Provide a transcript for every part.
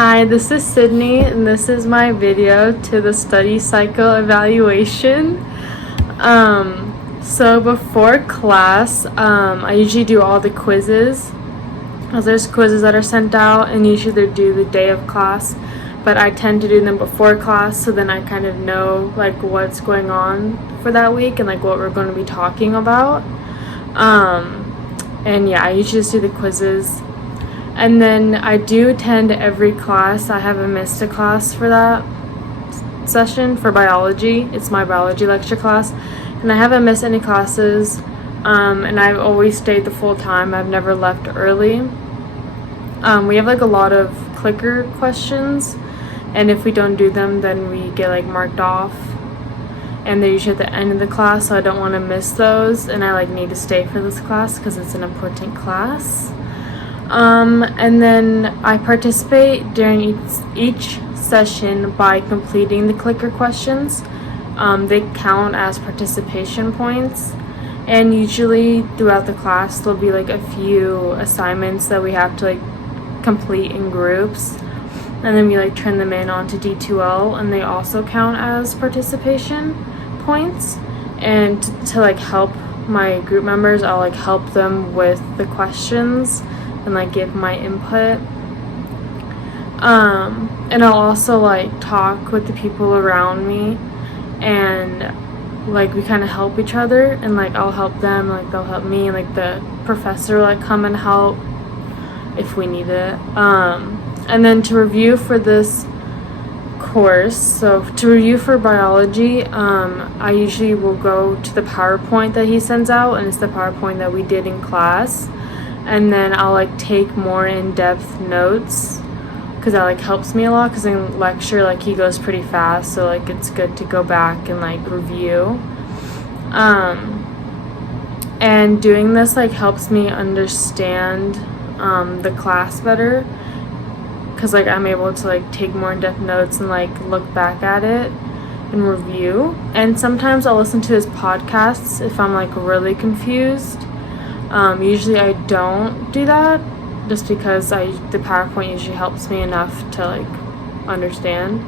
Hi, this is Sydney, and this is my video to the study cycle evaluation. So before class, I usually do all the quizzes. There's quizzes that are sent out, and usually they're due the day of class, but I tend to do them before class, so then I kind of know like what's going on for that week and like what we're going to be talking about. And yeah, I usually just do the quizzes. And then I do attend every class. I haven't missed a class for that session for biology. It's my biology lecture class. And I haven't missed any classes. And I've always stayed the full time. I've never left early. We have like a lot of clicker questions. And if we don't do them, then we get like marked off. And they're usually at the end of the class, so I don't want to miss those. And I like need to stay for this class because it's an important class. And then I participate during each session by completing the clicker questions. They count as participation points, and usually throughout the class there'll be like a few assignments that we have to like complete in groups, and then we like turn them in onto D2L, and they also count as participation points. And to like help my group members, I'll like help them with the questions and like give my input. And I'll also like talk with the people around me, and like we kind of help each other, and like I'll help them, like they'll help me, and like the professor will like come and help if we need it. And then to review for this course, so to review for biology, I usually will go to the PowerPoint that he sends out, and it's the PowerPoint that we did in class. And then I'll like take more in-depth notes because that like helps me a lot, because in lecture like he goes pretty fast, so like it's good to go back and like review. And doing this like helps me understand the class better, because like I'm able to like take more in-depth notes and like look back at it and review. And sometimes I'll listen to his podcasts if I'm like really confused. Usually I don't do that just because the PowerPoint usually helps me enough to like understand.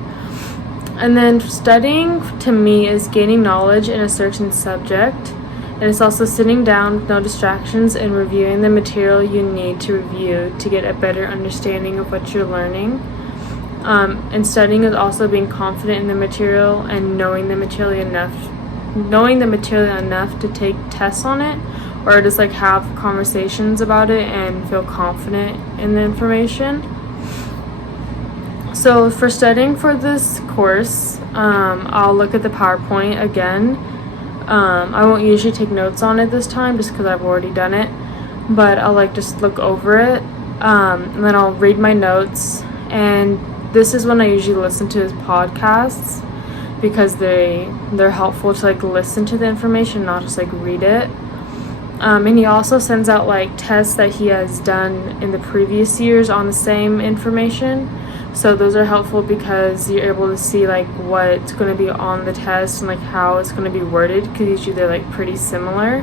And then studying to me is gaining knowledge in a certain subject, and it's also sitting down with no distractions and reviewing the material you need to review to get a better understanding of what you're learning. And studying is also being confident in the material and knowing the material enough to take tests on it, or just like have conversations about it and feel confident in the information. So for studying for this course, I'll look at the PowerPoint again. I won't usually take notes on it this time just because I've already done it, but I'll like just look over it, and then I'll read my notes. And this is when I usually listen to his podcasts, because they're helpful to like listen to the information, not just like read it. And he also sends out like tests that he has done in the previous years on the same information. So those are helpful because you're able to see like what's going to be on the test and like how it's going to be worded, because usually they're like pretty similar.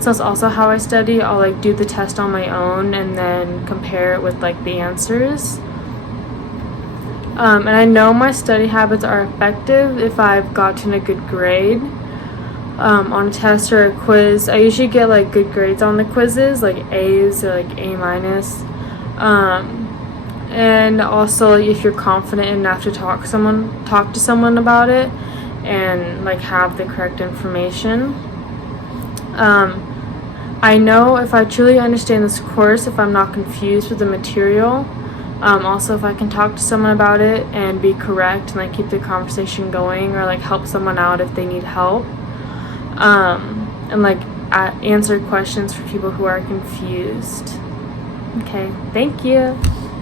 So that's also how I study. I'll like do the test on my own and then compare it with like the answers. And I know my study habits are effective if I've gotten a good grade on a test or a quiz. I usually get like good grades on the quizzes, like A's or like A-. And also if you're confident enough to talk to someone about it and like have the correct information. I know if I truly understand this course, if I'm not confused with the material. Also if I can talk to someone about it and be correct and like keep the conversation going, or like help someone out if they need help. And like answer questions for people who are confused. Okay, thank you.